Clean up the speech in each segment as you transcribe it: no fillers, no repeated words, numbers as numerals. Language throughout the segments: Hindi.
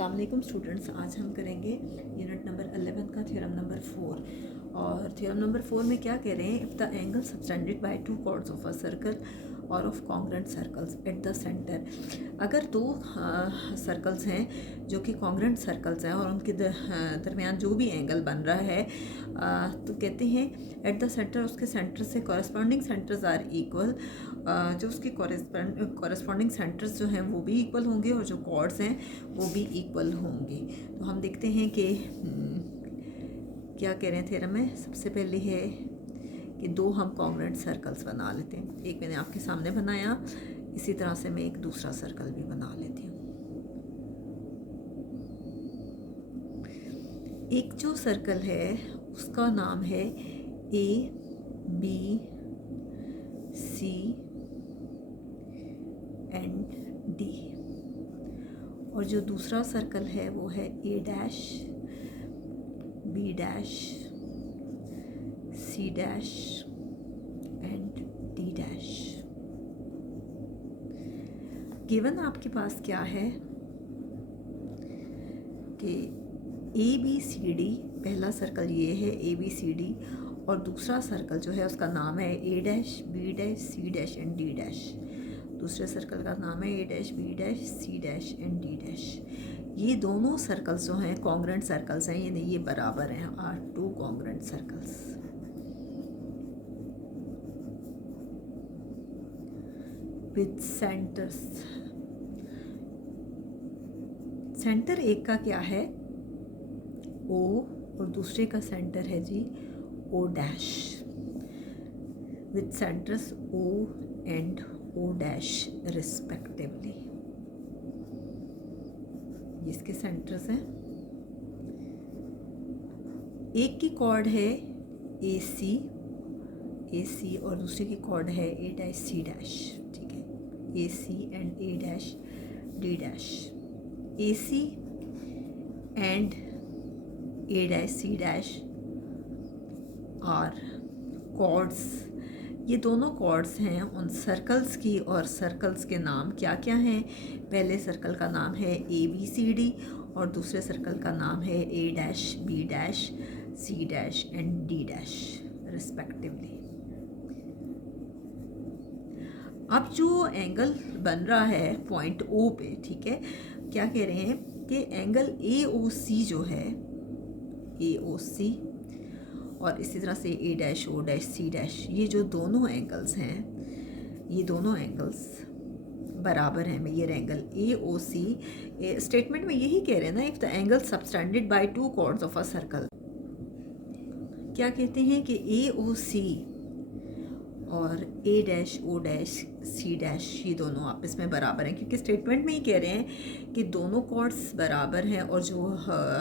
अस्सलाम वालेकुम स्टूडेंट्स, आज हम करेंगे यूनिट नंबर 11 का थ्योरम नंबर 4। और थ्योरम नंबर 4 में क्या कह रहे हैं, if the angle subtended by two chords of a circle or of congruent circles at the centre, अगर दो सर्कल्स हैं जो कि कॉन्ग्रेंट सर्कल्स हैं और उनके दरमियान जो भी एंगल बन रहा है तो कहते हैं एट द सेंटर, उसके सेंटर से कॉरस्पॉन्डिंग सेंटर्स आर इक्वल, जो उसके कॉरस्पॉन्डिंग सेंटर्स जो हैं वो भी इक्वल होंगे और जो कॉर्ड्स हैं वो भी इक्वल होंगे। तो हम देखते हैं कि क्या कह रहे हैं थ्योरम में। सबसे पहले है कि दो हम कॉन्ग्रेंट सर्कल्स बना लेते हैं। एक मैंने आपके सामने बनाया, इसी तरह से मैं एक दूसरा सर्कल भी बना लेती हूँ। एक जो सर्कल है उसका नाम है ABC एंड D, और जो दूसरा सर्कल है वो है A', B', C' and D'। Given आपके पास क्या है कि ABCD, पहला सर्कल ये है ABCD, और दूसरा सर्कल जो है उसका नाम है A', B', C' and D'। दूसरे सर्कल का नाम है A', B', C' and D'। ये दोनों सर्कल्स जो हैं कॉन्ग्रेंट सर्कल्स हैं, यानी ये बराबर हैं, are two congruent circles. With centres, centre एक का क्या है O और दूसरे का सेंटर है जी O', with centres O and O' respectively. इसके सेंटर्स हैं। एक की कॉर्ड है AC और दूसरे की कॉर्ड है A', C', ठीक है, AC and A', D'। AC and A', C' और कॉर्ड्स, ये दोनों कॉर्ड्स हैं उन सर्कल्स की, और सर्कल्स के नाम क्या क्या हैं। पहले सर्कल का नाम है ABCD और दूसरे सर्कल का नाम है A', B', C' and D' respectively. अब जो एंगल बन रहा है पॉइंट O पे, ठीक है, क्या कह रहे हैं कि एंगल AOC जो है AOC और इसी तरह से A', O', C', ये जो दोनों एंगल्स हैं, ये दोनों एंगल्स बराबर हैं। मेजर एंगल AOC, स्टेटमेंट में यही कह रहे हैं ना, if the angle subtended by two chords of a circle, क्या कहते हैं कि AOC और A', O', C' ये दोनों आपस में बराबर हैं, क्योंकि स्टेटमेंट में ही कह रहे हैं कि दोनों कॉर्ड्स बराबर हैं और जो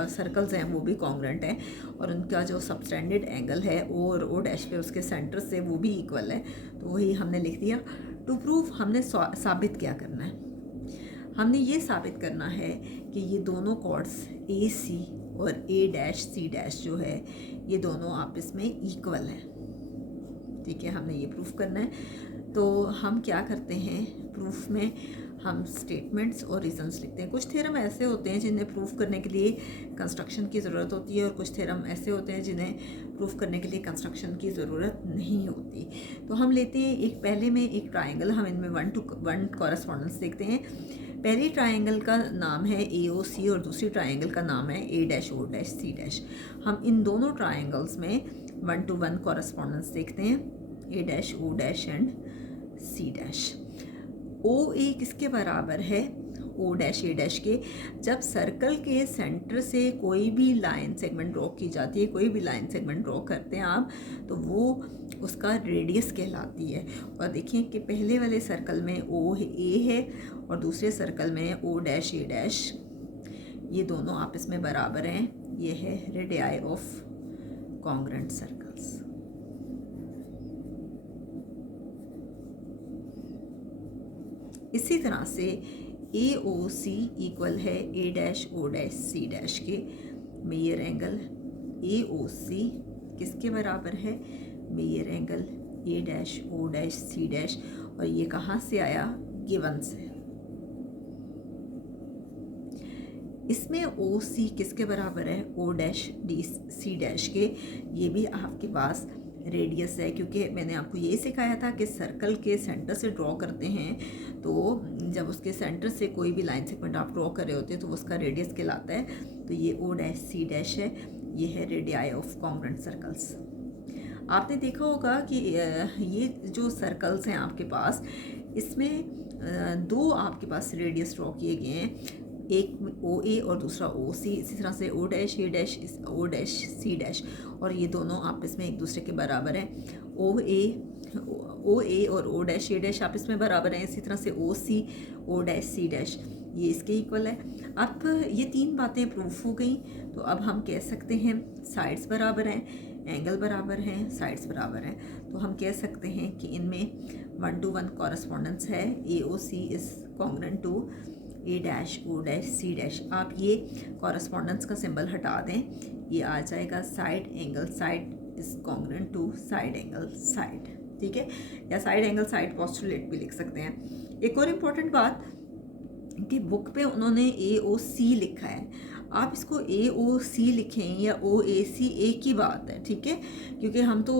सर्कल्स हैं वो भी कॉन्ग्रेंट हैं, और उनका जो सबटेंडेड एंगल है O और O' पे उसके सेंटर से वो भी इक्वल है। तो वही हमने लिख दिया। टू प्रूव, हमने साबित क्या करना है, हमने ये साबित करना है कि ये दोनों कॉर्ड्स AC और A', C' जो है ये दोनों आपस में इक्वल हैं, ठीक है, हमने ये प्रूफ करना है। तो हम क्या करते हैं, प्रूफ में हम स्टेटमेंट्स और रीजंस लिखते हैं। कुछ थ्योरम ऐसे होते हैं जिन्हें प्रूफ करने के लिए कंस्ट्रक्शन की ज़रूरत होती है, और कुछ थ्योरम ऐसे होते हैं जिन्हें प्रूफ करने के लिए कंस्ट्रक्शन की ज़रूरत नहीं होती। तो हम लेते हैं एक, पहले में एक ट्राइंगल, हम इनमें 1 to 1 कॉरस्पॉन्डेंस देखते हैं। पहली ट्राइंगल का नाम है AOC और दूसरी ट्राइंगल का नाम है A', O', C'। हम इन दोनों ट्राइंगल्स में 1 to 1 कॉरस्पॉन्डेंस देखते हैं, A', O' and C'। OA किसके बराबर है, O', A' के। जब सर्कल के सेंटर से कोई भी लाइन सेगमेंट ड्रॉ की जाती है, कोई भी लाइन सेगमेंट ड्रॉ करते हैं आप, तो वो उसका रेडियस कहलाती है। और देखिए कि पहले वाले सर्कल में OA है और दूसरे सर्कल में O', A', ये दोनों आपस में बराबर हैं। ये है रेडियाई ऑफ कॉन्ग्रेंट सर्कल्स। इसी तरह से AOC इक्वल है A', O', C' के। मेजर एंगल AOC किसके बराबर है, major angle A', O', C', और ये कहाँ से आया, गिवन से। इसमें ओ सी किसके बराबर है, O dash D C dash के। ये भी आपके पास रेडियस है, क्योंकि मैंने आपको ये सिखाया था कि सर्कल के सेंटर से ड्रॉ करते हैं, तो जब उसके सेंटर से कोई भी लाइन सेगमेंट आप ड्रॉ कर रहे होते हैं तो उसका रेडियस कहलाता है। तो ये ओ डैश सी डैश है, ये है रेडियाई ऑफ कॉन्ग्रुएंट सर्कल्स। आपने देखा होगा कि ये जो सर्कल्स हैं आपके पास, इसमें दो आपके पास रेडियस ड्रॉ किए गए हैं, एक ओ ए और दूसरा ओ सी। इसी तरह से O dash A dash, O dash C dash, और ये दोनों आपस में एक दूसरे के बराबर हैं। ओ ए और ओ डैश ए डैश आपस में बराबर हैं। इसी तरह से ओ सी, ओ डैश सी डैश, ये इसके इक्वल है। अब ये तीन बातें प्रूफ हो गई, तो अब हम कह सकते हैं साइड्स बराबर हैं, एंगल बराबर हैं, साइड्स बराबर हैं, तो हम कह सकते हैं कि इनमें 1-to-1 कॉरस्पॉन्डेंस है। A O C is congruent to A dash O dash C dash. आप ये कॉरस्पॉन्डेंस का सिंबल हटा दें, ये आ जाएगा side angle side is congruent to side angle side, ठीक है, या साइड एंगल साइड पोस्टुलेट भी लिख सकते हैं। एक और इम्पॉर्टेंट बात कि बुक पे उन्होंने ए ओ सी लिखा है, आप इसको ए ओ सी लिखें या ओ ए सी, एक ही बात है, ठीक है, क्योंकि हम तो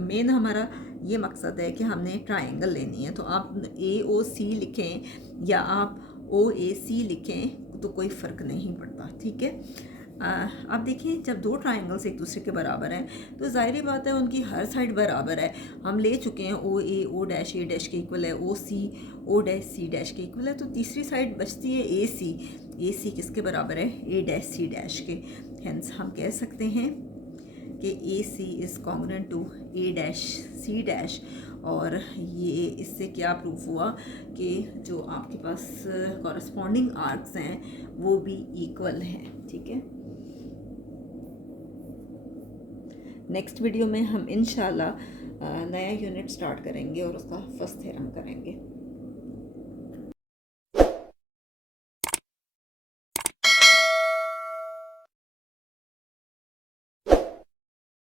मेन हमारा ये मकसद है कि हमने ट्रायंगल लेनी है, तो आप ए ओ सी लिखें या आप ओ ए सी लिखें तो कोई फ़र्क नहीं पड़ता, ठीक है। अब देखिए, जब दो ट्रायंगल्स एक दूसरे के बराबर हैं तो ज़ाहिर बात है उनकी हर साइड बराबर है। हम ले चुके हैं ओ ए ओ डैश ए डैश के इक्वल है, ओ सी ओ डैश सी डैश के इक्वल है, तो तीसरी साइड बचती है ए सी। ए सी किसके बराबर है, ए डैश सी डैश के। हेंस हम कह सकते हैं कि A C is congruent to A dash C dash. और ये इससे क्या प्रूफ हुआ कि जो आपके पास कॉरस्पॉन्डिंग आर्क्स हैं वो भी इक्वल हैं, ठीक है। नेक्स्ट वीडियो में हम इंशाल्लाह नया यूनिट स्टार्ट करेंगे और उसका फर्स्ट थ्योरम करेंगे।